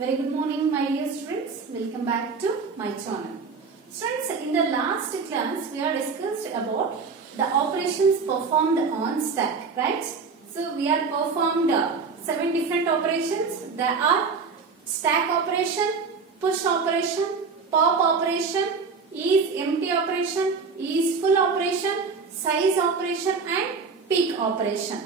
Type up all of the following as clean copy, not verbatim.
Very good morning, my dear students. Welcome back to my channel. Students, in the last class, we have discussed about the operations performed on stack, right? So, we have performed 7 different operations. There are stack operation, push operation, pop operation, is empty operation, is full operation, size operation and peak operation.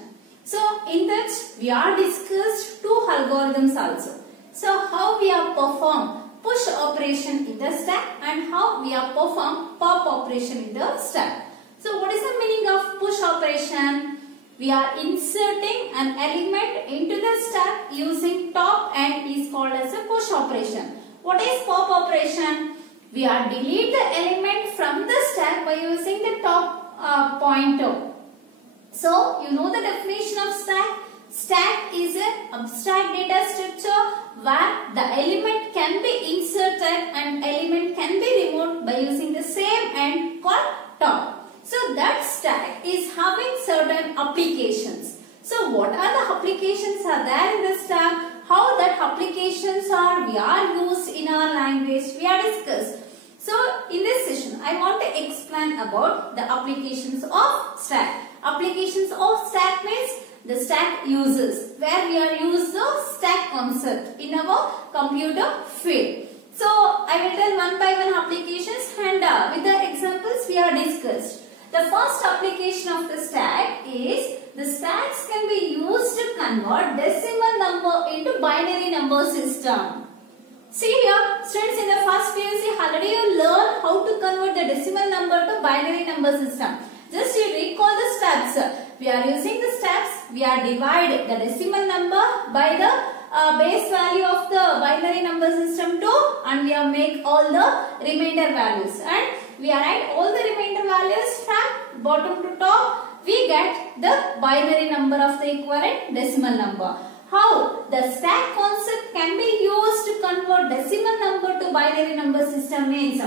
So, in that, we have discussed 2 algorithms also. So, how we have performed push operation in the stack and how we have performed pop operation in the stack. So, what is the meaning of push operation? We are inserting an element into the stack using top and is called as a push operation. What is pop operation? We are delete the element from the stack by using the top pointer. So, you know the definition of stack. Stack is an abstract data structure where the element can be inserted and element can be removed by using the same end called top. So, that stack is having certain applications. So, what are the applications are there in the stack? How that applications we are used in our language, we are discussed. So, in this session, I want to explain about the applications of stack. Applications of stack means the stack uses, where we are used the stack concept in our computer field. So, I will tell one by one applications and with the examples we are discussed. The first application of the stack is the stacks can be used to convert decimal number into binary number system. See here, students, in the first PUC already you learn how to convert the decimal number to binary number system. Just you recall the steps. We are using the steps. We are divide the decimal number by the base value of the binary number system 2 and we are make all the remainder values and we are write all the remainder values from bottom to top. We get the binary number of the equivalent decimal number. How the stack concept can be used to convert decimal number to binary number system means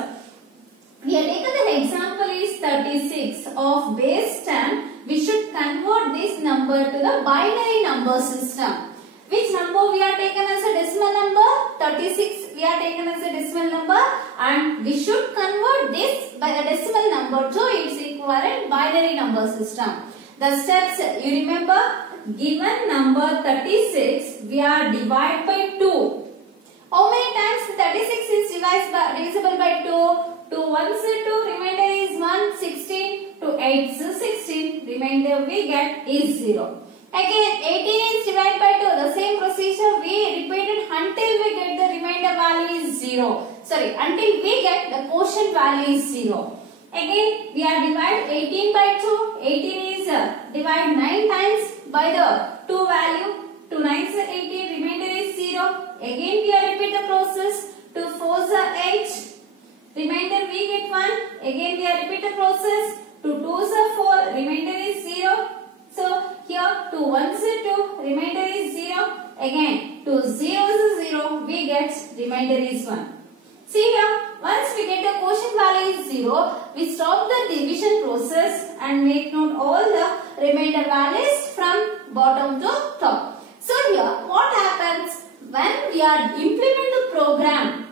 we have taken the example is 36 of base 10. We should convert this number to the binary number system. Which number we are taken as a decimal number? 36 we are taken as a decimal number and we should convert this by a decimal number to its equivalent binary number system. The steps you remember, given number 36 we are divide by 2. How many times 36 is divisible by 2? 2 1s is 2, remainder is 1, 16, 2 8s is 16, remainder we get is 0. Again 18 is divided by 2, the same procedure we repeated until we get the remainder value is 0. Sorry, until we get the quotient value is 0. Again we are divide 18 by 2, 18 is divide 9 times by the 2 value, 2 9s is 18, remainder is 0. Again we are repeat the process, 2 4s are 8. Remainder we get 1. Again we are repeat the process. 2 2s are 4. Remainder is 0. So here 2 1s is 2. Remainder is 0. Again 2 0s is 0. We get remainder is 1. See here, once we get the quotient value is 0, we stop the division process and make note all the remainder values from bottom to top. So here what happens when we are implement the program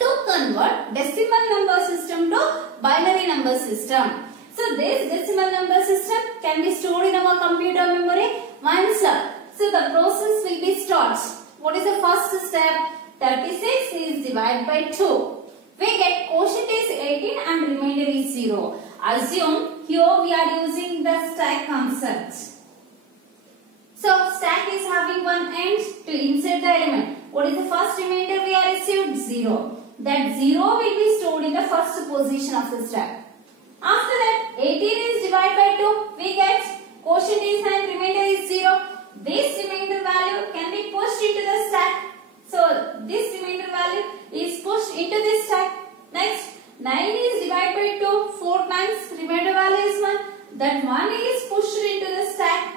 to convert decimal number system to binary number system. So this decimal number system can be stored in our computer memory once. So the process will be start. What is the first step? 36 is divided by 2. We get quotient is 18 and remainder is 0. Assume here we are using the stack concept. So stack is having one end to insert the element. What is the first remainder we are received? 0. That 0 will be stored in the first position of the stack. After that 18 is divided by 2. We get quotient is 9, remainder is 0. This remainder value can be pushed into the stack. So this remainder value is pushed into this stack. Next 9 is divided by 2. 4 times remainder value is 1. That 1 is pushed into the stack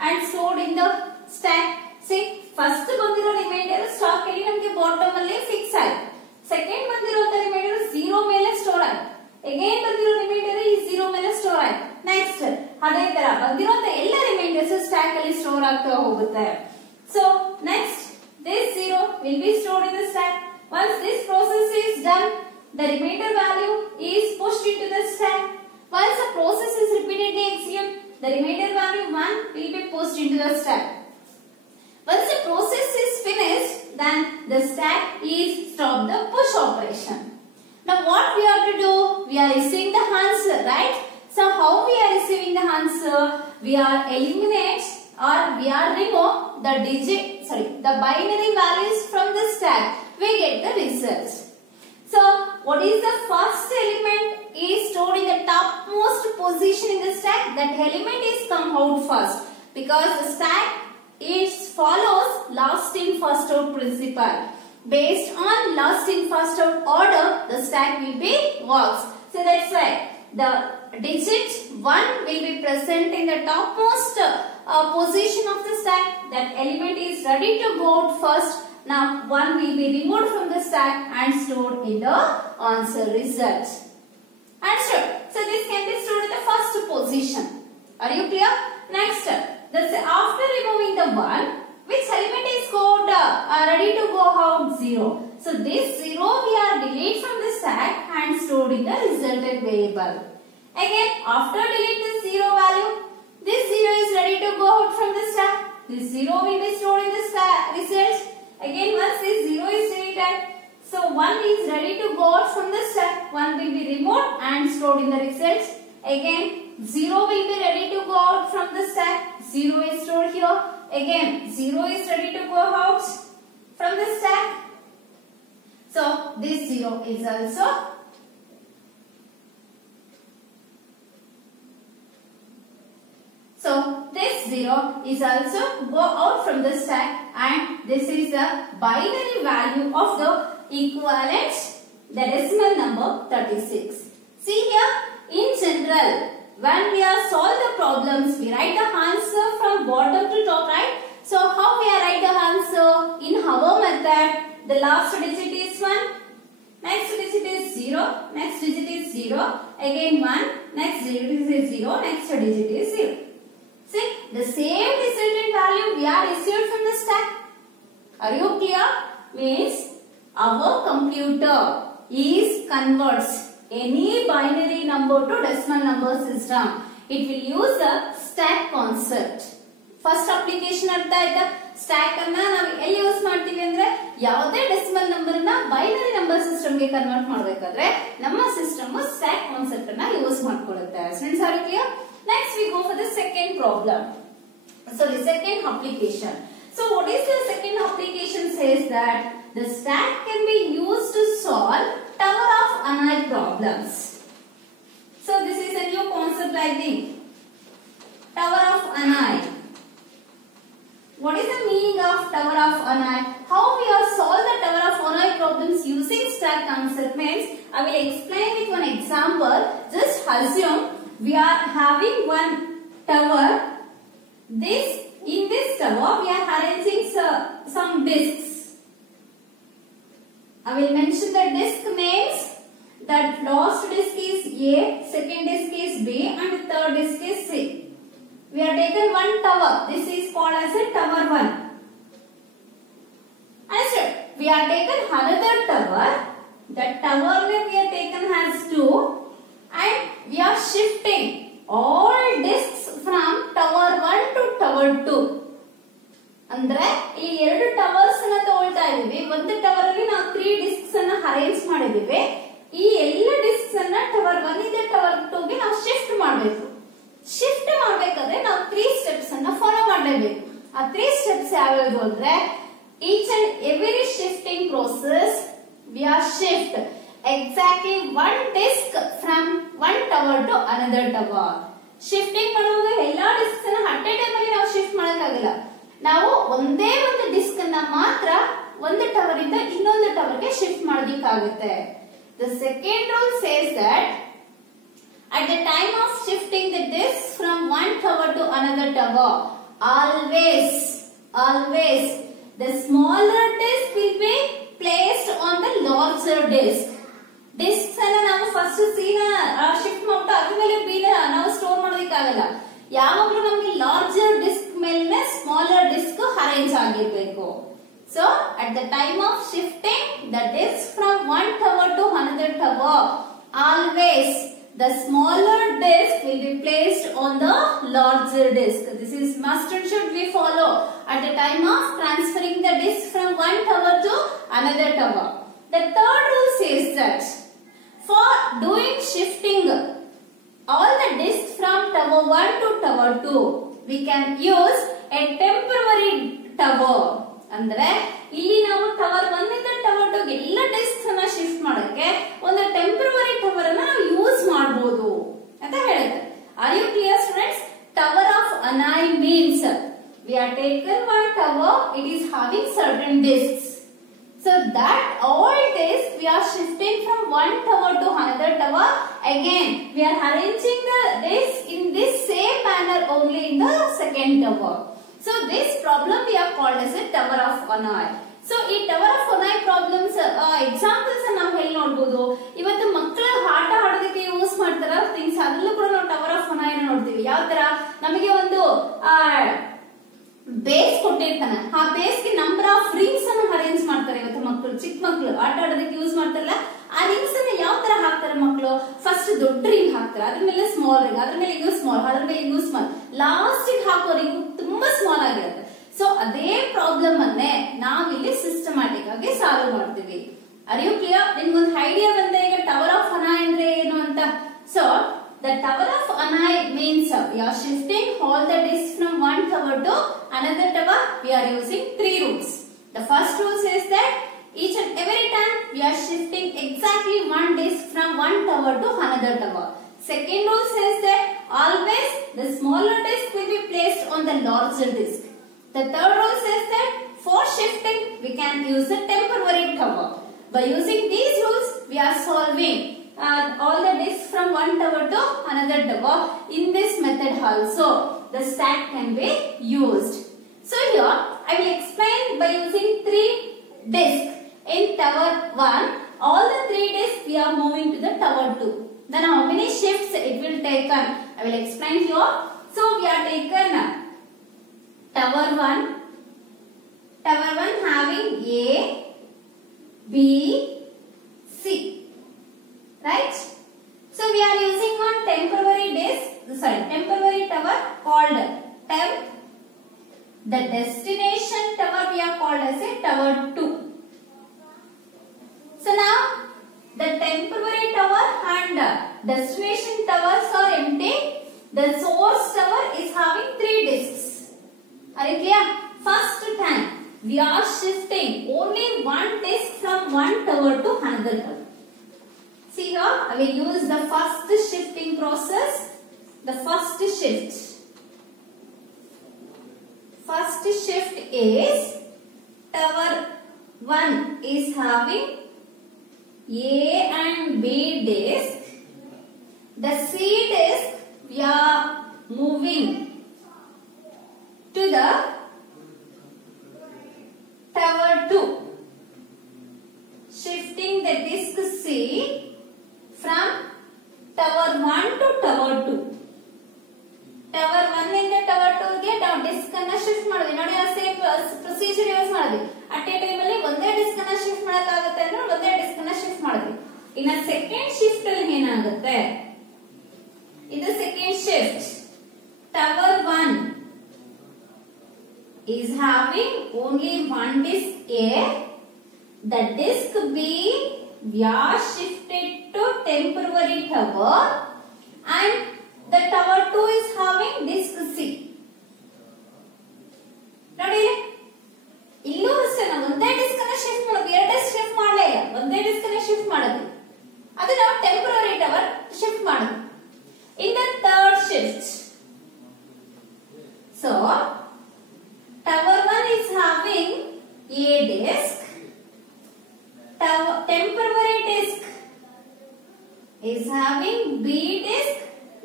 and stored in the stack. See, first bandiro remainder stock alli namge bottom alli fix aayತು. Second bandiro remainder 0 ಮೇಲೆ store ಆಯ್ತು. Again bandiro remainder is 0 ಮೇಲೆ store ಆಯ್ತು. Next ಅದೇ ತರ ಬಂದಿರೋ ಎಲ್ಲ reminders stack ಅಲ್ಲಿ store ಆಗ್ತಾ ಹೋಗುತ್ತೆ. So next this 0 will be stored in the stack. Once this process is done, the remainder value is pushed into the stack. Once the process is repeatedly executed, the remainder value 1 will be pushed into the stack. Once the process is finished, then the stack is stop the push operation. Now what we have to do? We are receiving the answer, right? So how we are receiving the answer? We are eliminate or we are remove the binary values from the stack. We get the result. So what is the first element is stored in the topmost position in the stack. That element is come out first because the stack is follows last in first out principle. Based on last in first out order, the stack will be works. So that's why the digit 1 will be present in the topmost position of the stack. That element is ready to go out first. Now 1 will be removed from the stack and stored in the answer result. Understood? So this can be stored in the first position. Are you clear? Next, after removing the 1, which element is called ready to go out? 0. So this 0 we are delete from the stack and stored in the resultant variable. Again, after delete this 0 value, this 0 is ready to go out from the stack. This 0 will be stored in the stack result. Again, once this 0 is deleted, so 1 is ready to go out from the stack. 1 will be removed and stored in the result. Again, 0 will be ready to go out from the stack. 0 is stored here. Again, 0 is ready to go out from the stack. So this 0 is also this 0 is also go out from the stack, and this is the binary value of the equivalent, the decimal number 36. See here, in general, when we are solve the problems, we write the answer from bottom to top, right? So how we are write the answer? In our method, the last digit is 1, next digit is 0, next digit is 0, again 1, next digit is 0, next digit is 0. See, the same resultant value we are received from the stack. Are you clear? Means our computer is converts any binary number to decimal number system. It will use the stack concept. First application artha aita. Stack anna ನಾವು ಎಲ್ಲಿ use ಮಾಡ್ತೀವಿ ಅಂದ್ರೆ ಯಾವುದೇ decimal number ನ binary number system ಗೆ convert ಮಾಡಬೇಕಾದ್ರೆ ನಮ್ಮ system stack concept ಅನ್ನ use ಮಾಡ್ಕೊಳ್ಳುತ್ತೆ. Students, are you clear? Next we go for the second problem. So the second application. So what is the second application says that the stack can be used to solve tower of Hanoi problems. So this is a new concept, I think. Tower of Hanoi. What is the meaning of Tower of Hanoi? How we are solve the Tower of Hanoi problems using stack concept means I will explain with one example. Just assume we are having one tower. In this tower we are arranging some discs. I will mention the disc names. That last disc is A, second disc is B, and third disc is C. We have taken one tower. This is called as a tower 1. Understood? We have taken another tower. That tower we have taken has 2, and we are shifting all discs from tower 1 to tower 2. ಅಂದ್ರೆ ಈ ಎರಡು towers ಅನ್ನು ತಗೊಳ್ತಾ ಇದೀವಿ. ಒಂದು tower ಅಲ್ಲಿ ನಾವು 3 discs ಅನ್ನು ಅರೇಂಜ್ ಮಾಡಿದೀವಿ. ಈ ಎಲ್ಲ ಡಿಸ್ಕ್ಸ್ ಅನ್ನ ಟವರ್ 1 ಇದೆ ಟವರ್ 2 ಗೆ ನಾವು ಶಿಫ್ಟ್ ಮಾಡಬೇಕು. ಶಿಫ್ಟ್ ಮಾಡಬೇಕಾದ್ರೆ ನಾವು 3 ಸ್ಟೆಪ್ಸ್ ಅನ್ನು ಫಾಲೋ ಮಾಡಲೇಬೇಕು. ಆ 3 ಸ್ಟೆಪ್ಸ್ ಯಾವ್ಯಾವು ಅಂದ್ರೆ each and every shifting process we are shift exactly one disk from one tower to another tower. Shifting ಮಾಡುವಾಗ ಎಲ್ಲಾ ಡಿಸ್ಕ್ಸ್ ಅನ್ನು ಅಟ್ ಎ ಟೈಮ್ ಅಲ್ಲಿ ನಾವು ಶಿಫ್ಟ್ ಮಾಡಕ್ಕಾಗಲ್ಲ. ನಾವು ಒಂದೇ ಒಂದು ಡಿಸ್ಕ್ ಅನ್ನ ಮಾತ್ರ ಒಂದು ಟವರ್ ಇಂದ ಇನ್ನೊಂದು ಟವರ್ ಗೆ shift ಮಾಡೋದಕ್ಕಾಗುತ್ತೆ. The second rule says that at the time of shifting the disk from one tower to another tower, always the smaller disk will be placed on the larger disk. Disks ಅನ್ನ ನಾವು first C ನ shift ಮಾಡ್ಬಿಟ್ಟು ಅದ್ರ ಮೇಲೆ B ನ ನಾವು store ಮಾಡೋದಕ್ಕಾಗಲ್ಲ. ಯಾವಾಗಲೂ ನಮಗೆ ಲಾರ್ಜರ್ ಡಿಸ್ಕ್ ಮೇಲೆ ಸ್ಮಾಲರ್ ಡಿಸ್ಕ್ ಅರೇಂಜ್ ಆಗಿರಬೇಕು. So at the time of shifting the disk from one tower to another tower, always the smaller disk will be placed on the larger disk. This is must and should we follow at the time of transferring the disk from one tower to another tower. The third rule says that for doing shifting all the disks from tower 1 to tower 2, we can use a temporary tower. ಅಂದ್ರೆ ಇಲ್ಲಿ ನಾವು tower 1 ಇಂದ tower 2 ಗೆ ಎಲ್ಲ discs ಅನ್ನ shift ಮಾಡಕ್ಕೆ ಒಂದು temporary tower ಅನ್ನ ನಾವು ಯೂಸ್ ಮಾಡಬಹುದು ಅಂತ ಹೇಳುತ್ತೆ. Are you clear students? Tower of Anai means we are taken one tower, it is having certain disks. So that all disks we are shifting from one tower to another tower. Again we are arranging the disks in this same manner only in the second tower. So this problem we are called as a tower of Anai. So ಈ tower of Anai problems examples ನಾವು ಹೇಳಿ ನೋಡಬಹುದು. ಇವತ್ತು ಮಕ್ಕಳು ಆಟ ಆಡೋದಕ್ಕೆ use ಮಾಡ್ತಾರ things ಅಲ್ಲೂ ಕೂಡ ನಾವು tower of Anai ನೋಡ್ತೀವಿ. ಯಾವ ತರ ನಮಗೆ ಒಂದು ಬೇಸ್ ಕೊಟ್ಟಿರ್ತಾನೆ, ಆ ಬೇಸ್ ಗೆ ನಂಬರ್ ಆಫ್ ರಿಂಗ್ಸ್ ಅನ್ನು ಅರೇಂಜ್ ಮಾಡ್ತಾರೆ. ಇವತ್ತು ಮಕ್ಕಳು ಚಿಕ್ಕ ಮಕ್ಕಳು ಆಟ ಆಡೋದಕ್ಕೆ ಯೂಸ್ ಮಾಡ್ತಾರಲ್ಲ, ಆ ರಿಂಗ್ಸ್ ಅನ್ನು ಯಾವ ತರ ಹಾಕ್ತಾರೆ ಮಕ್ಕಳು? ಫಸ್ಟ್ ದೊಡ್ಡ ರಿಂಗ್ ಹಾಕ್ತಾರೆ, ಅದ್ರ ಮೇಲೆ ಸ್ಮಾಲ್ ರಿಂಗ್, ಅದ್ರ ಮೇಲೆ ಇನ್ನೂ ಸ್ಮಾಲ್, ಅದ್ರ ಮೇಲೆ ಇನ್ನೂ ಸ್ಮಾಲ್, ಲಾಸ್ಟ್ ಹಾಕೋ ರಿಂಗ್ ತುಂಬಾ ಸ್ಮಾಲ್ ಆಗಿರುತ್ತೆ. ಸೊ ಅದೇ ಪ್ರಾಬ್ಲಮ್ ಅನ್ನೇ ನಾವಿಲ್ಲಿ ಸಿಸ್ಟಮ್ಯಾಟಿಕ್ ಆಗಿ ಸಾಲ್ವ್ ಮಾಡ್ತೀವಿ. Are you clear? ನಿಮ್ಗೊಂದು ಐಡಿಯಾ ಬಂದ್ರೆ ಈಗ ಟವರ್ ಆಫ್ Anai ಅಂದ್ರೆ ಏನು ಅಂತ. So the tower of Anai means we are shifting all the disks from one tower to another tower. We are using three rules. The first rule says that each and every time we are shifting exactly one disk from one tower to another tower. Second rule says that always the smaller disk will be placed on the larger disk. The third rule says that for shifting we can use a temporary tower. By using these rules we are solving all the disks from one tower to another tower. In this method also the stack can be used. So here I will explain by using three disks in tower 1. All the three disks we are moving to the tower 2. Then how many shifts it will take? I will explain here. So we are taken tower 1. Tower 1 having A, B, C. Right? So we are using one temporary temporary tower called temp. The destination tower we are called as a tower 2. So now the temporary tower and destination towers are empty. The source tower is having three disks. Are you clear? First time we are shifting only one disk from one tower to another tower. See here, I will use the first shifting process. The first shift. First shift is tower 1 is having A and B disk. The C disk we are moving to the tower 2. Shifting the disk C from tower 1 to tower 2. Tower 1 ಇಂದ tower 2 ಗೆ ನಾವು disc ಅನ್ನ shift ಮಾಡಿದ್ವಿ. ನೋಡಿ same procedure use ಮಾಡಿದ್ವಿ. At A time ಅಲ್ಲಿ ಒಂದೇ disc ಅನ್ನ ಶಿಫ್ಟ್ ಮಾಡಕ್ಕಾಗುತ್ತೆ ಅಂದ್ರೆ ಒಂದೇ ಡಿಸ್ಕ್ ಅನ್ನ ಶಿಫ್ಟ್ ಮಾಡಿದ್ವಿ. ಇನ್ನ ಸೆಕೆಂಡ್ ಶಿಫ್ಟ್ ಅಲ್ಲಿ ಏನಾಗುತ್ತೆ? ಇದು second shift. Tower 1 is having only one disk A. The disk B we are shifted to temporary tower and the tower 2 is having disk C. ನೋಡಿ ಇಲ್ಲೂ ಅಷ್ಟೇ ನಾವು ಒಂದೇ ಡಿಸ್ಕ್ ಅನ್ನ ಶಿಫ್ಟ್ ಮಾಡೋದು, ಎರಡು ಡಿಸ್ಕ್ ಶಿಫ್ಟ್ ಮಾಡಲೇ ಇಲ್ಲ, ಒಂದೇ ಡಿಸ್ಕ್ ಅನ್ನ ಶಿಫ್ಟ್ ಮಾಡೋದು. ಅದು ನಾವು ಟೆಂಪರರಿ ಟವರ್ ಶಿಫ್ಟ್ ಮಾಡೋದು. In the third shift, so tower 1 is having A disk. Temporary disk is having B disk.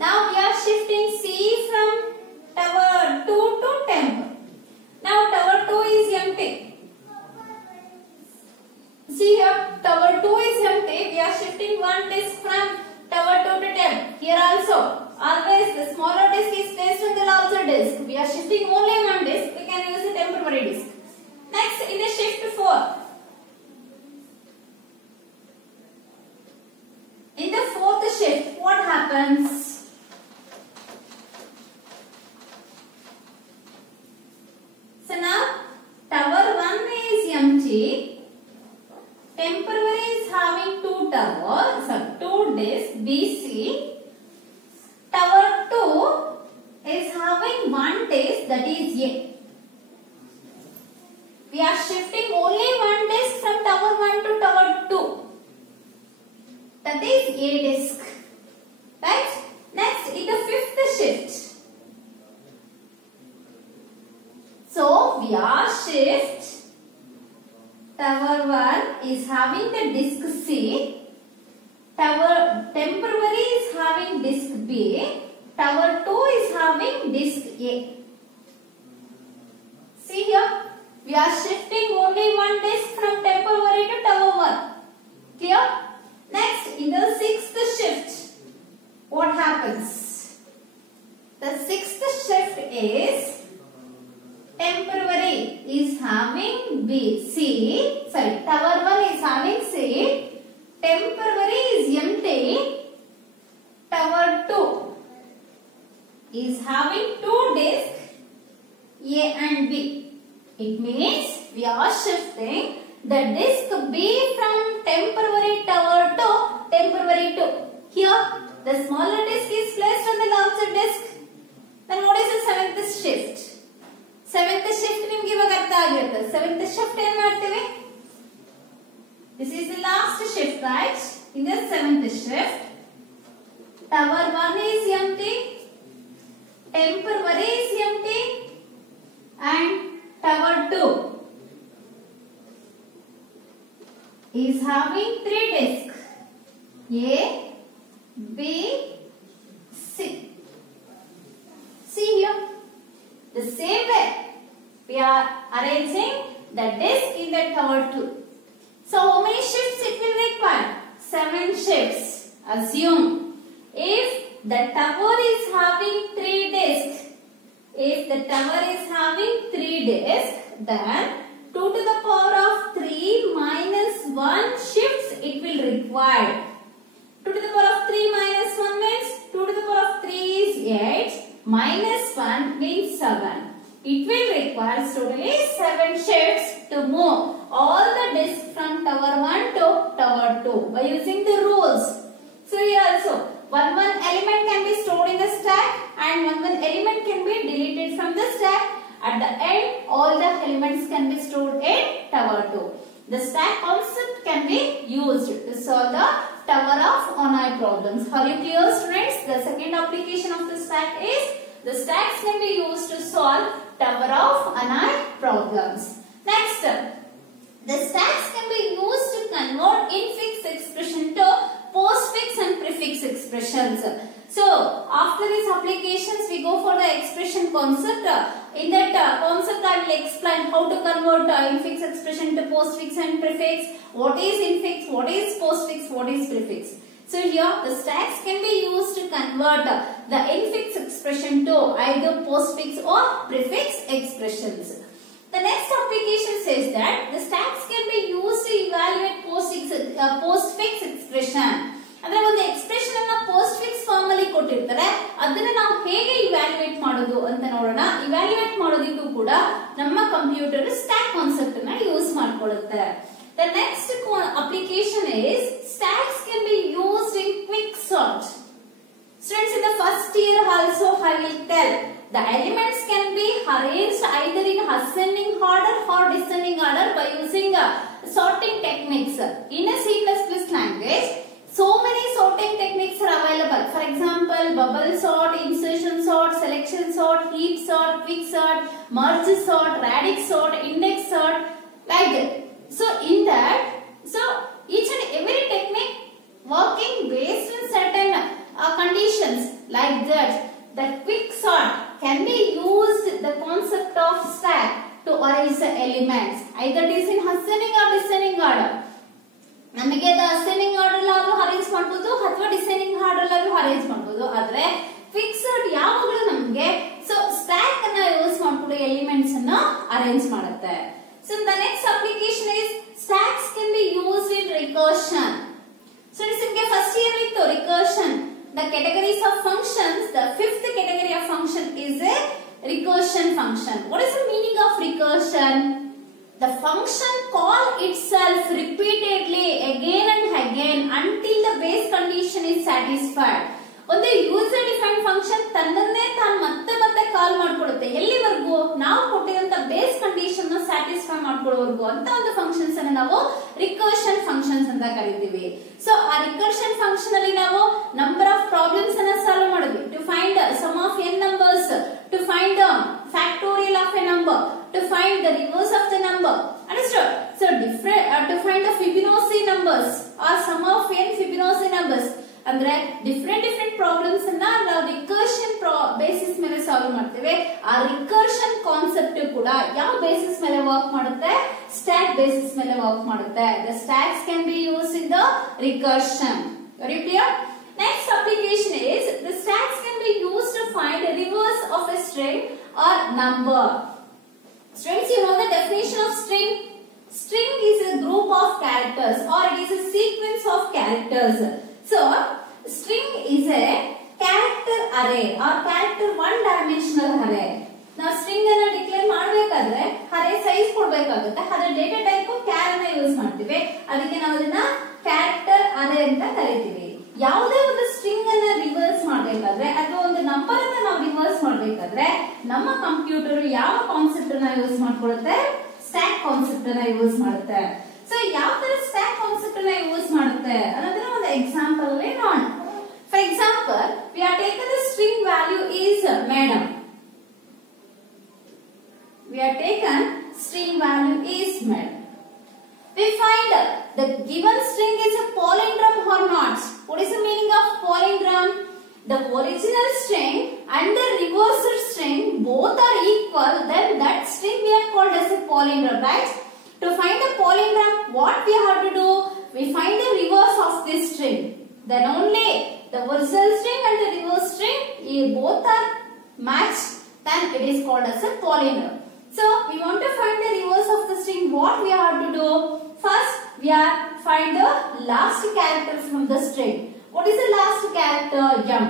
Now we are shifting C from tower 2 to temp. Now tower 2 is empty. See here, tower 2 is empty. We are shifting one disk from tower 2 to temp. Here also, always the smaller disk is placed on the larger disk. We are shifting only one disk. We can use a temporary disk. Next, in the shift 4. In the fourth shift, what happens? So now tower 1 is empty. Temporary is having 2 towers, so 2 discs BC. Tower 2 is having 1 disc, that is A. We are shifting only 1 disc from tower 1 to tower 2. That is A disc. Right? Next, in the fifth shift. So, we are shift. Tower 1 is having the disc C. Tower temporary is having disc B. Tower 2 is having disc A. See here, we are shifting only 1 disc from temporary to tower 1. Clear? Next, in the sixth shift, what happens? The sixth shift is temporary is having B, C. Sorry, tower 1 is having C. Temporary is empty. Tower 2 is having 2 discs A and B. It means we are shifting the disc B from temporary tower to temporary 2. Here, the smaller disc is placed on the larger disc. Then what is the seventh shift? Seventh shift nimge ivaga artha agirutte. Seventh shift ಏನು ಮಾಡ್ತೀವಿ? This is the last shift, right? In the seventh shift, tower 1 is empty, temporary is empty, and tower 2 is having 3 discs A, B, C. See here, the same way we are arranging the disc in the tower 2. So how many shifts it will require? 7 shifts. Assume if the tower is having 3 discs, then 2 to the power of 3 minus 1 shifts it will require. 2 to the power of 3 minus 1 means 2 to the power of 3 is 8 minus 1 means 7. It will require totally 7 shifts to move all the discs from tower 1 to tower 2 by using the rules. So here also one element can be stored in the stack and one element can be deleted from the stack. At the end, all the elements can be stored in tower 2. The stack concept can be used to solve the tower of Onai problems. Are you clear, students? The second application of the stack is the stacks can be used to solve tower of Onai problems. Next, the stacks can be used to convert infix expression to postfix and prefix expressions. So, after these applications, we go for the expression concept. In that concept, I will explain how to convert infix expression to postfix and prefix. What is infix, what is postfix, what is prefix. So, here the stacks can be used to convert the infix expression to either postfix or prefix expressions. The next application says that the stacks can be used to evaluate postfix expression. ಅಂದ್ರೆ ಒಂದು expression ಅನ್ನು post fix form ಅಲ್ಲಿ ಕೊಟ್ಟಿರ್ತಾರೆ, ಅದನ್ನ ನಾವು ಹೇಗೆ evaluate ಮಾಡೋದು ಅಂತ ನೋಡೋಣ. ಇವ್ಯಾಲ್ಯೂಯೇಟ್ ಮಾಡೋದಕ್ಕೂ ಕೂಡ ನಮ್ಮ ಕಂಪ್ಯೂಟರ್ ಸ್ಟ್ಯಾಕ್ ಕಾನ್ಸೆಪ್ಟ್ ಅನ್ನ use ಮಾಡ್ಕೊಳ್ಳುತ್ತೆ. The next application is stacks can be used in quick sort. Students, in the first year also I will tell the elements can be arranged either in ascending order or descending order by using sorting techniques. In a C++ language, so many sorting techniques are available. For example, bubble sort, insertion sort, selection sort, heap sort, quick sort, merge sort, radix sort, index sort, like that. So in that, each and every technique working based on certain conditions like that. The quick sort can be used the concept of stack to arrange the elements. Either it is in ascending or descending order. ನಮಗೆ ascending order ಆದ್ರೂ arrange ಮಾಡಬಹುದು ಅಥವಾ descending order ಆದ್ರೂ arrange ಮಾಡಬಹುದು. ಆದ್ರೆ fixed ಯಾವಾಗಲೂ ನಮಗೆ stack ಅನ್ನ ಯೂಸ್ ಮಾಡ್ಕೊಂಡು ಎಲಿಮೆಂಟ್ಸ್ ಅನ್ನ ಅರೇಂಜ್ ಮಾಡುತ್ತೆ. So the next application is categories of functions, the fifth category of function is a recursion function. What is the meaning of recursion? The function call itself repeatedly again and again until the base condition is satisfied. ಒಂದು user defined function ತನ್ನನ್ನೇ ತಾನು ಮತ್ತೆ ಮತ್ತೆ ಕಾಲ್ ಮಾಡ್ಕೊಳ್ಳುತ್ತೆ ಎಲ್ಲಿವರೆಗೂ ನಾವು ಕೊಟ್ಟಿರುವಂತ base condition ನ satisfy ಮಾಡ್ಕೊಳ್ಳೋವರೆಗೂ ಅಂತ ಒಂದು ಫಂಕ್ಷನ್ಸ್ ಅನ್ನು ನಾವು ರಿಕರ್ಷನ್ ಫಂಕ್ಷನ್ಸ್ ಅಂತ ಕರಿತೀವಿ. ಸೊ ಆ ರಿಕರ್ಷನ್ ಫಂಕ್ಷನ್ ಅಲ್ಲಿ ನಾವು ನಂಬರ್ ಆಫ್ ಪ್ರಾಬ್ಲಮ್ಸ್ ಅನ್ನ ಸಾಲ್ವ್ ಮಾಡಿದ್ವಿ. To find sum of n numbers, to find the factorial of a number, to find the reverse of the number. Understood? So to find the Fibonacci numbers or sum of n Fibonacci numbers. ಅಂದ್ರೆ different problems ಅನ್ನ ನಾವು recursion basis ಮೇಲೆ solve ಮಾಡ್ತೇವೆ. ಆ recursion concept ಕೂಡ ಯಾವ basis ಮೇಲೆ work ಮಾಡುತ್ತೆ? ಸ್ಟ್ಯಾಕ್ ಬೇಸಿಸ್ ಮೇಲೆ ವರ್ಕ್ ಮಾಡುತ್ತೆ. The stacks can be used in the recursion. Very clear? Next application is the stacks can be used to find the reverse of a string or number. Students, you know the definition of string? String is a group of characters or it is a sequence of characters. So, string is a character array or character one dimensional array. Now, string ಅನ್ನು declare ಮಾಡಬೇಕಾದ್ರೆ array size ಕೊಡಬೇಕಾಗುತ್ತೆ. ಅದರ data type char ಅನ್ನು use ಮಾಡ್ತೀವಿ. ಅದಕ್ಕೆ ನಾವು ಅದನ್ನ character array ಅಂತ ಕರೀತೀವಿ. ಯಾವುದೇ ಒಂದು ಸ್ಟ್ರಿಂಗ್ ಅನ್ನ ರಿವರ್ಸ್ ಮಾಡಬೇಕಾದ್ರೆ ಅಥವಾ ಒಂದು ನಂಬರ್ ಅನ್ನ ನಾವು ರಿವರ್ಸ್ ಮಾಡಬೇಕಾದ್ರೆ ನಮ್ಮ ಕಂಪ್ಯೂಟರ್ ಯಾವ ಕಾನ್ಸೆಪ್ಟ್ ಅನ್ನ ಯೂಸ್ ಮಾಡ್ಕೊಳ್ಳುತ್ತೆ? ಸ್ಟ್ಯಾಕ್ ಕಾನ್ಸೆಪ್ಟ್ ಅನ್ನ ಯೂಸ್ ಮಾಡುತ್ತೆ. ಸೊ ಯಾವ ತರ ಸ್ಟ್ಯಾಕ್ ಕಾನ್ಸೆಪ್ಟ್ ಅನ್ನ ಯೂಸ್ ಮಾಡುತ್ತೆ ಅನ್ನೋದನ್ನ ಒಂದು ಎಕ್ಸಾಂಪಲ್ ಅಲ್ಲಿ ನೋಡೋಣ. For example, we are taken the string value is madam. We are taken string value is madam. We find the given string is a palindrome or not. What is the meaning of palindrome? The original string and the reversed string both are equal, then that string we are called as a palindrome, right? To find the palindrome, what we have to do? We find the reverse of this string. Then only the original string and the reverse string both are matched, then it is called as a palindrome. So we want to find the reverse of the string. What we have to do? First, we are find the last character from the string. What is the last character? M.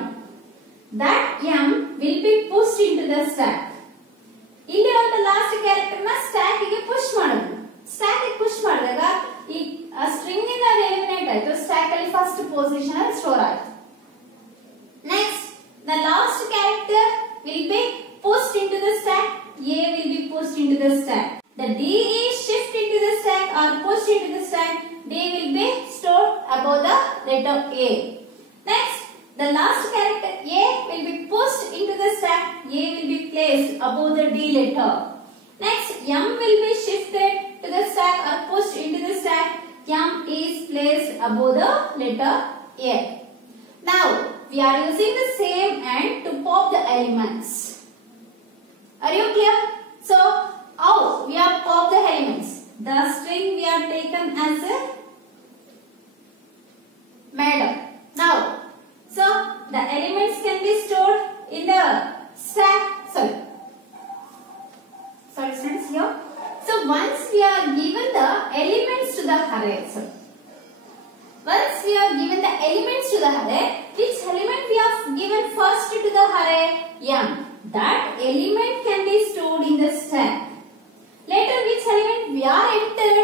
That M will be pushed into the stack. ಇಲ್ಲಿ ಒಂದು last character ನ stack ಗೆ push ಮಾಡೋದು. Stack ಗೆ push ಮಾಡಿದಾಗ ಈ string ಇಂದ eliminate ಆಯ್ತು, ಸ್ಟ್ಯಾಕ್ ಅಲ್ಲಿ ಫಸ್ಟ್ ಪೊಸಿಷನ್ ಅಲ್ಲಿ ಸ್ಟೋರ್ ಆಯ್ತು. Next, the last character will be pushed into the stack. A will be pushed into the stack. The D is shift into the stack or pushed into the stack. D will be stored above the letter A. Next, the last character A will be pushed into the stack. A will be placed above the D letter. Next, M will be shifted to the stack or pushed into the stack. M is placed above the letter A. Now, we are using the same end to pop the elements. Are you clear? So, how we have popped the elements? The string we have taken as a madam. Now, so the elements can be stored in the stack. Sorry students, here. So once we are given the elements to the array, once we are given the elements to the array, which element we have given first to the array? M. That element can be stored in the stack. Later, which element we are entered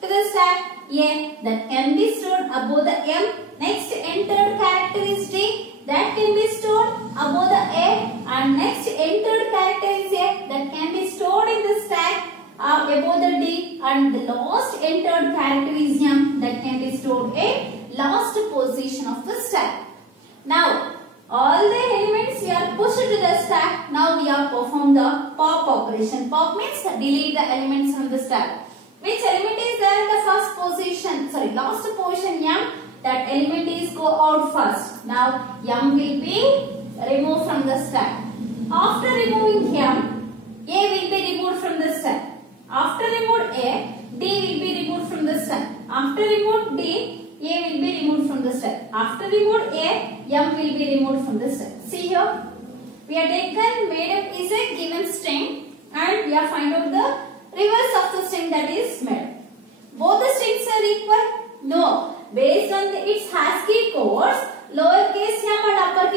to the stack? A. That can be stored above the M. Next entered character is D. That can be stored above the A. And next entered character is A. That can be stored in the stack above the D. And the last entered character is M. That can be stored in last position of the stack. Now, all the elements we are pushed to the stack. Now we have performed the pop operation. Pop means delete the elements from the stack. Which element is there in the first position? Sorry, last position M. That element is go out first. Now M will be removed from the stack. After removing M, A will be removed from the stack. After removed A, D will be removed from the stack. After removed D, A will be removed from the stack. After removed A, M will be removed from the stack. See here, we are taken madam is a given string and we are find out the reverse of the string, that is madam. Both the strings are equal? No. Based on its ASCII codes, lowercase m and uppercase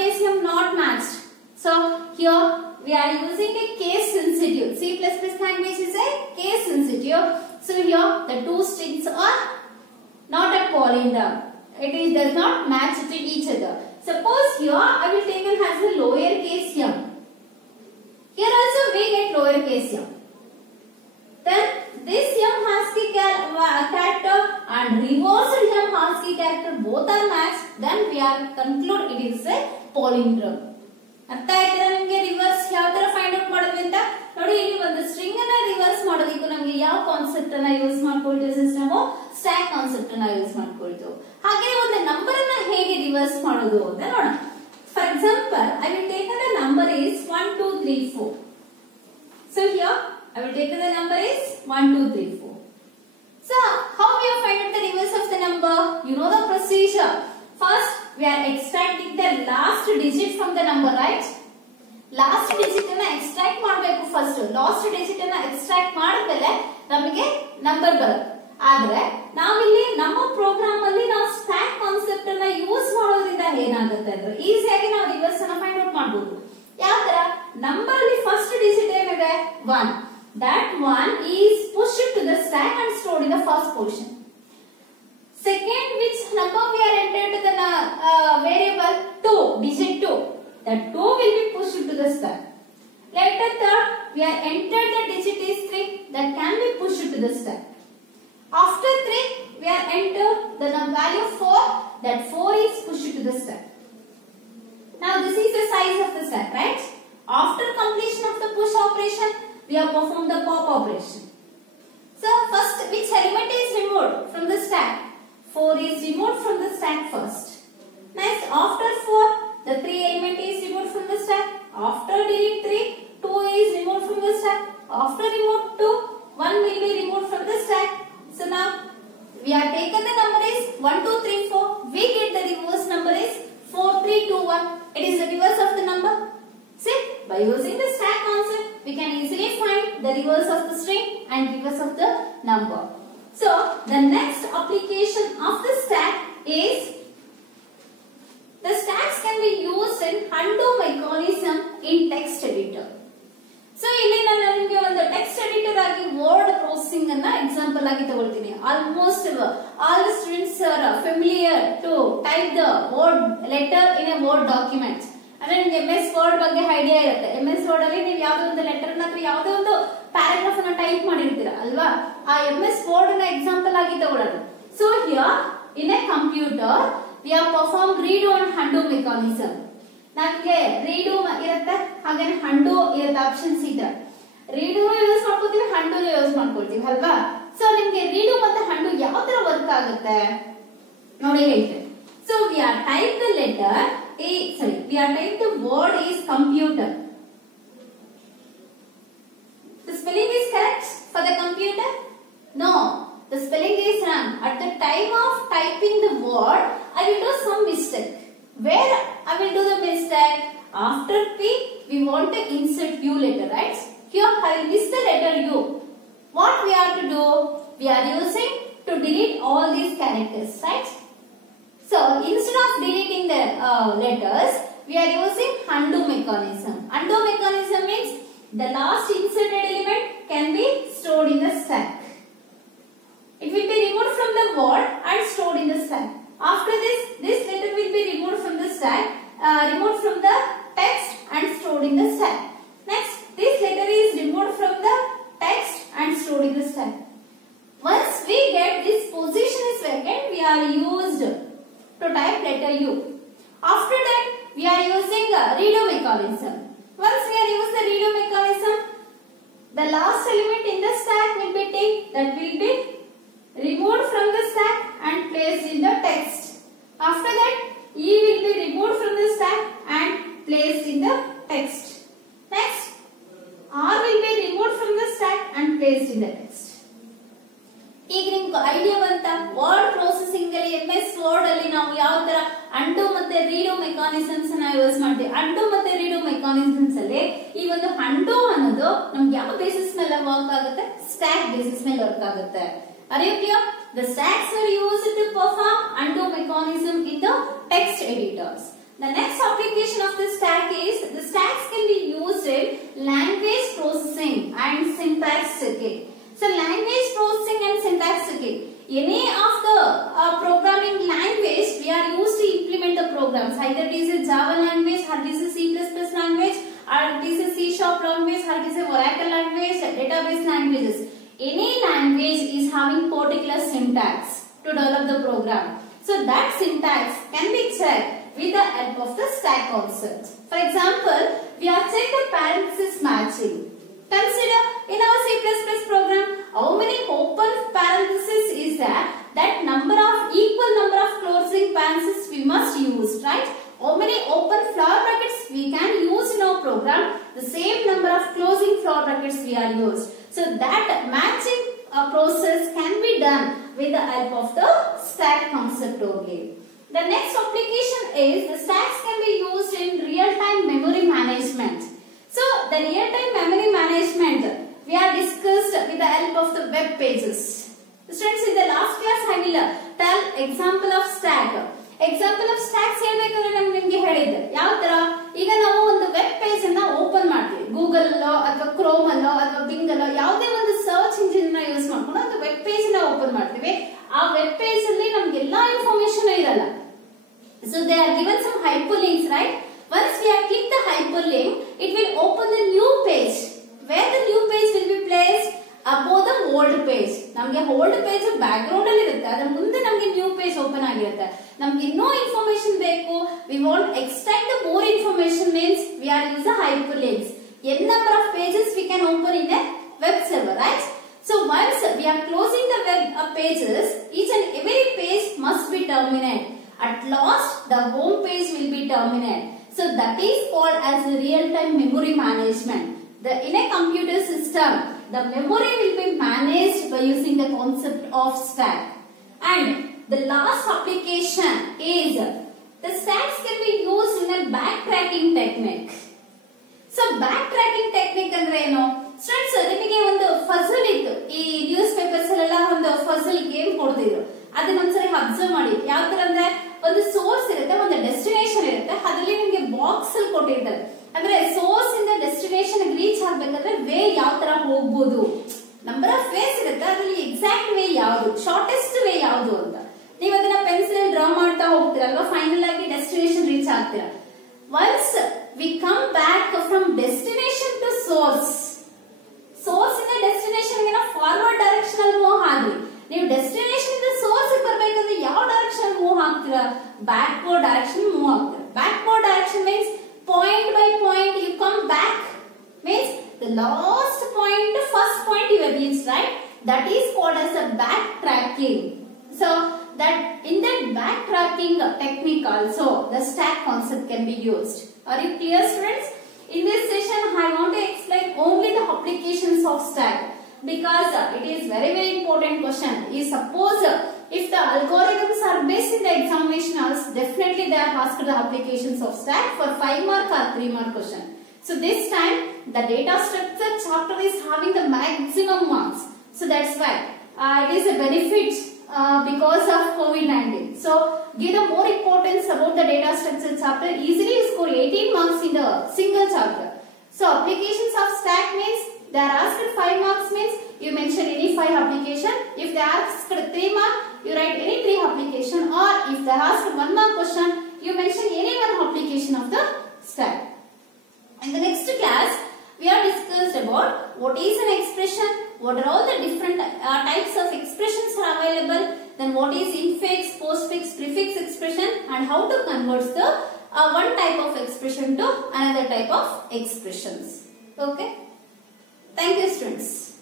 language is a case sensitive. So here the two strings are not a palindrome. It does not match to each other. Suppose here I will take it as a lowercase m. Here also we get lowercase m. Then this m ASCII character and reversed m ASCII character both are matched. Then we are conclude it is a palindrome. ಅರ್ಥ ಆಯ್ತಾ ನಿಮಗೆ reverse ಯಾವ ತರ find out ಮಾಡೋದು ಅಂತ ನೋಡಿ. ಇಲ್ಲಿ ಒಂದು ಸ್ಟ್ರಿಂಗ್ ಅನ್ನ ರಿವರ್ಸ್ ಮಾಡೋದಕ್ಕೆ ನಮಗೆ ಯಾವ ಕಾನ್ಸೆಪ್ಟ್ ಅನ್ನ ಯೂಸ್ ಮಾಡ್ಕೊಳ್ತೀವಿ ಸಿಸ್ಟಮ್ ಸ್ಟ್ಯಾಕ್ ಕಾನ್ಸೆಪ್ಟ್ ಅನ್ನ ಯೂಸ್ ಮಾಡ್ಕೊಳ್ತೀವಿ. ಹಾಗೆ ಒಂದು ನಂಬರ್ ಅನ್ನ ಹೇಗೆ ರಿವರ್ಸ್ ಮಾಡೋದು ಅಂತ ನೋಡೋಣ. For example I will take the number is 1 2 3 4. So here I will take the number is 1 2 3 4. So how we have find out the reverse of the number? You know the procedure. First we are extracting the last digit from the number, right? Last digit ಅನ್ನ extract ಮಾಡಬೇಕು first. Last digit ಅನ್ನ extract ಮಾಡಿದ್ಮೇಲೆ ನಮಗೆ number ಬರುತ್ತೆ. ಆದ್ರೆ ನಾವಿಲ್ಲಿ ನಮ್ಮ program ಅಲ್ಲಿ ನಾವು ಸ್ಟ್ಯಾಕ್ ಕಾನ್ಸೆಪ್ಟ್ ಅನ್ನ ಯೂಸ್ ಮಾಡೋದ್ರಿಂದ ಏನಾಗುತ್ತೆ ಅಂದ್ರೆ ಈಸಿಯಾಗಿ ನಾವು ರಿವರ್ಸ್ ಅನ್ನ ಫೈಂಡ್ ಔಟ್ ಮಾಡಬಹುದು. ಯಾವ ತರ? ನಂಬರ್ ಅಲ್ಲಿ ಫಸ್ಟ್ ಡಿಜಿಟ್ ಏನಿದೆ 1. That 1 is pushed to the stack and stored in the first position. Second, which number we are entered to the variable 2, digit 2. That 2 will be pushed to the stack. Later third, we are entered the digit is 3. That can be pushed to the stack. After 3, we are entered the value 4. That 4 is pushed to the stack. Now this is the size of the stack, right? After completion of the push operation, we have performed the pop operation. So first, which element is removed from the stack? 4 is removed from the stack first. Next, after 4, the 3 element is removed from the stack. After delete 3, 2 is removed from the stack. After remove 2, 1 will be removed from the stack. So now, we are taken the number is 1 2 3 4. We get the reverse number is 4 3 2 1. It is the reverse of the number. See, by using the stack concept, we can easily find the reverse of the string and reverse of the number. So, the next application of the stack is the stacks can be used in undo mechanism in text editor. So, ಇಲ್ಲಿ ನಾನು ನಿಮಗೆ ಒಂದು text editor ಆಗಿ word processing ಅನ್ನ example ಆಗಿ ತಗೊಳ್ತೀನಿ. Almost all the students are familiar to type the word letter in a word document. ಅಂದ್ರೆ ನಿಮಗೆ MS Word ಬಗ್ಗೆ ಐಡಿಯಾ ಇರುತ್ತೆ. MS Word ಅಲ್ಲಿ ನೀವು ಯಾವುದೋ ಒಂದು ಲೆಟರ್ ಅನ್ನ ಅಥವಾ ಯಾವುದೋ ಒಂದು ಪ್ಯಾರಾಗ್ರಾಫ್ ಅನ್ನ ಟೈಪ್ ಮಾಡಿರ್ತೀರಾ ಅಲ್ವಾ? ಆ MS Word ಅನ್ನ ಎಕ್ಸಾಂಪಲ್ ಆಗಿ ತಗೊಳ್ಳೋಣ. So here in a computer we have performed redo and undo mechanism. ನಮಗೆ redo ಇರುತ್ತೆ ಹಾಗೆ undo ಇರುತ್ತೆ ಆಪ್ಷನ್ಸ್ ಇದೆ. redo ಯೂಸ್ ಮಾಡ್ಕೊಳ್ತೀವಿ, undo ಯೂಸ್ ಮಾಡ್ಕೊಳ್ತೀವಿ ಅಲ್ವಾ? ಸೊ ನಿಮಗೆ redo ಮತ್ತೆ undo ಯಾವ ತರ ವರ್ಕ್ ಆಗುತ್ತೆ ನೋಡಿ ಹೇಳ್ತೇನೆ. So we are type the letter we are type the word is computer. The spelling is correct for the computer? No, the spelling is wrong. At the time of typing the word, I will do some mistake. Where I will do the mistake? After P, we want to insert U letter, right? Here I will miss the letter U. What we have to do? We are using to delete all these characters, right? So instead of deleting the letters, we are using undo mechanism. Undo mechanism means the last inserted element can be stored in the stack. It will be removed from the word and stored in the stack. After this letter will be removed from the stack, removed from the text and stored in the stack. Next, this letter is removed from the text and stored in the stack. Once we get this position is vacant, we are used to type letter U. After that, we are using a redo mechanism. Once we are using the redo mechanism, the last element in the stack will be T, that will be removed from the stack and placed in the text. After that, E will be removed from the stack and placed in the text. Next, R will be removed from the stack and placed in the text. ಈಗ ನಿಮ್ಗೆ idea ಬಂತ word processing ಅಲ್ಲಿ MS word ಅಲ್ಲಿ ನಾವು ಯಾವ ತರ ಅಂಡು ಮತ್ತೆ ರೀಡೋ mechanisms ನ ಯೂಸ್ ಮಾಡ್ತೀವಿ. ಅಂಡು ಮತ್ತೆ ರೀಡೋ ಮೆಕಾನಿಸಮ್ಸ್ ಅಲ್ಲಿ ಈ ಒಂದು ಅಂಡು ಅನ್ನೋದು ನಮ್ಗೆ ಯಾವ ಬೇಸಿಸ್ ಮೇಲೆ ವರ್ಕ್ ಆಗುತ್ತೆ? ಸ್ಟ್ಯಾಕ್ ಬೇಸಿಸ್ ಮೇಲೆ ವರ್ಕ್ ಆಗುತ್ತೆ. Are you clear? The stacks were used to perform undo mechanism in the text editors. The next application of the stack is the stacks can be used in language processing and syntax checking. So language processing and syntax checking. Any of the programming language we are used to implement the programs. Either it is a Java language, or it is a C++ language, or it is a C# language, or it is a Oracle language, database languages. Any language is having particular syntax to develop the program. So that syntax can be checked with the help of the stack concept. For example, we are checking the parenthesis matching. Consider in our C++ program, how many open parentheses is there? That number of equal number of closing parentheses we must use, right? How many open flower brackets we can use in our program? The same number of closing flower brackets we are used. So that matching process can be done with the help of the stack concept only. The next application is the stacks can be used in real-time memory management. So the real-time memory management we are discussed with the help of the web pages. Students, in the last class I will tell example of stack. Example of stacks ಹೇಳಬೇಕಾದ್ರೆ ನಾನು ನಿಮಗೆ ಹೇಳಿದ್ದೆ ಯಾವ ತರ ಈಗ ನಾವು ಒಂದು web page ಅನ್ನು ಓಪನ್ ಮಾಡ್ತೀವಿ ಗೂಗಲ್ ಅಲ್ಲೋ ಅಥವಾ ಕ್ರೋಮ್ ಅಲ್ಲೋ ಅಥವಾ ಬಿಂಗ್ ಅಲ್ಲೋ ಯಾವುದೇ ಒಂದು ಸರ್ಚ್ ಇಂಜಿನ್ ನ ಯೂಸ್ ಮಾಡ್ಕೊಂಡು ಒಂದು ವೆಬ್ ಪೇಜ್ ನ ಓಪನ್ ಮಾಡ್ತೀವಿ ಆ ವೆಬ್ ಪೇಜ್ ಅಲ್ಲಿ ನಮಗೆ ಎಲ್ಲಾ ಇನ್ಫಾರ್ಮೇಶನ್ ಇರಲ್ಲ so they are given some hyperlinks, right? Once we have clicked the hyperlink, it will open the new page. Where the new page will be placed? Above the old page. ನಮಗೆ old page background ಅಲ್ಲಿ ಇರುತ್ತೆ ಅದರ ಮುಂದೆ ನಮಗೆ new page open ಆಗಿರುತ್ತೆ ನಮಗೆ ಇನ್ನೂ information ಬೇಕು we want extract the more information means we are use the hyperlinks. N number of pages we can open in a web server, right? So once we are closing the web pages, each and every page must be terminated. At last, the home page will be terminated. So that is called as real-time memory management. In a computer system, the memory will be managed by using the concept of stack. And the last application is the stacks can be used in a backtracking technique. So backtracking technique ಅಂದ್ರೆ ಏನು? Students, ನಿಮಗೆ ಒಂದು ಫಜಲ್ ಇತ್ತು ಈ news papers ಅಲ್ಲೆಲ್ಲ ಒಂದು Fazal game ಕೊಡ್ತಿದ್ರು ಅದನ್ನ ಒಂದ್ಸರಿ ಅಬ್ಸರ್ವ್ ಮಾಡಿ ಯಾವ ತರ ಅಂದ್ರೆ ಒಂದು ಸೋರ್ಸ್ ಇರುತ್ತೆ ಒಂದು ಡೆಸ್ಟಿನೇಷನ್ ಇರುತ್ತೆ ಅದರಲ್ಲಿ ನಿಮಗೆ ಬಾಕ್ಸ್ ಅಲ್ಲಿ ಕೊಟ್ಟಿರ್ತಾರೆ ಅಂದ್ರೆ ಸೋರ್ಸ್ ಇಂದ ಡೆಸ್ಟಿನೇಷನ್ ರೀಚ್ ಆಗ್ಬೇಕಾದ್ರೆ ವೇ ಯಾವ ತರ ಹೋಗ್ಬೋದು ನಂಬರ್ ಆಫ್ ವೇಸ್ ಇರುತ್ತೆ ಅದರಲ್ಲಿ ಎಕ್ಸಾಕ್ಟ್ ವೇ ಯಾವುದು ಶಾರ್ಟೆಸ್ಟ್ ವೇ ಯಾವುದು ಅಂತ ನೀವು ಅದನ್ನ ಪೆನ್ಸಿಲ್ ಡ್ರಾ ಮಾಡ್ತಾ ಹೋಗ್ತೀರಲ್ವಾ ಫೈನಲ್ ಆಗಿ ಡೆಸ್ಟಿನೇಷನ್ ರೀಚ್ ಆಗ್ತೀರಾ once we come back from destination to source ಇಂದ ಡೆಸ್ಟಿನೇಷನ್ ಗೆ ಫಾರ್ವರ್ಡ್ ಡೈರೆಕ್ಷನ್ ಅಲ್ಲಿ ಮೂವ್ ಆಗ್ಲಿ ನೀವು ಡೆಸ್ಟಿನೇಷನ್ ಇಂದ ಸೋರ್ಸ್ ಬರ್ಬೇಕಂದ್ರೆ ಯಾವ ಡೈರೆಕ್ಷನ್ ಮೂವ್ ಆಗ್ತೀರಾ ಬ್ಯಾಕ್ವರ್ಡ್ ಡೈರೆಕ್ಷನ್ ಮೂವ್ ಆಗ್ತೀರಾ backward direction means point by point you come back means the last point first point you have reached, right? That is called as a backtracking. So that in that backtracking technique also the stack concept can be used. Are you clear, students? In this session I want to explain only the applications of stack because it is very important question. Is suppose if the algorithms are based in the examinations, definitely they are asked the applications of stack for 5 mark or 3 mark question. So this time the data structure chapter is having the maximum marks. So that's why it is a benefit because of COVID-19. So give the more importance about the data structure chapter. Easily you score 18 marks in the single chapter. So applications of stack means they are asked 5 marks means you mention any 5 application. If they asked 3 mark, you write any 3 application, or if they asked 1 mark question, you mention any 1 application of the stack. In the next class, we are discussed about what is an expression, what are all the different types of expressions are available, then what is infix, postfix, prefix expression, and how to convert the one type of expression to another type of expressions. Okay. Thank you, students.